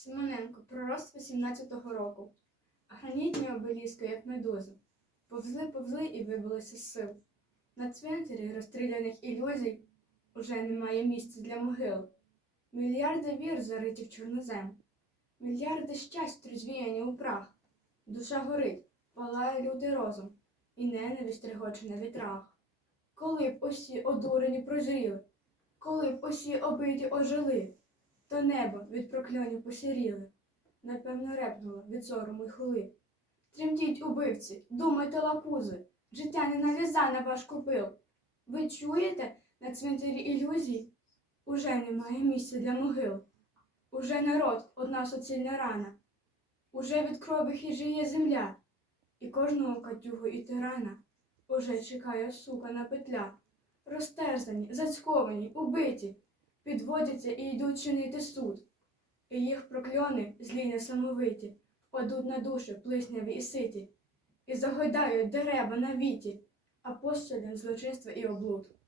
Симоненко, пророцтво 17-го року. Гранітні обеліски, як медузи. Повзли, повзли і вибилися з сил. На цвинтарі розстріляних ілюзій уже немає місця для могил. Мільярди вір зариті в чорнозем. Мільярди щастя розвіяні у прах. Душа горить, палає люди розум, і ненависть регоче на вітрах. Коли б усі одурені прозріли, коли б усі обиті ожили, то небо від прокльонів посіріли, напевно, репнуло від сорому й хули. Тремтіть, убивці, думайте, лапузи, життя не наліза на ваш купил. Ви чуєте на цвинтарі ілюзій? Уже немає місця для могил. Уже народ одна суцільна рана. Уже від крови хижіє земля, і кожного катюгу і тирана уже чекає сукана петля. Розтерзані, зацьковані, убиті, підводяться і йдуть чинити суд. І їх прокльони, злі несамовиті, впадуть на душі плисняві і ситі, і загойдають дерева на віті, а пострілям злочинства і облуд.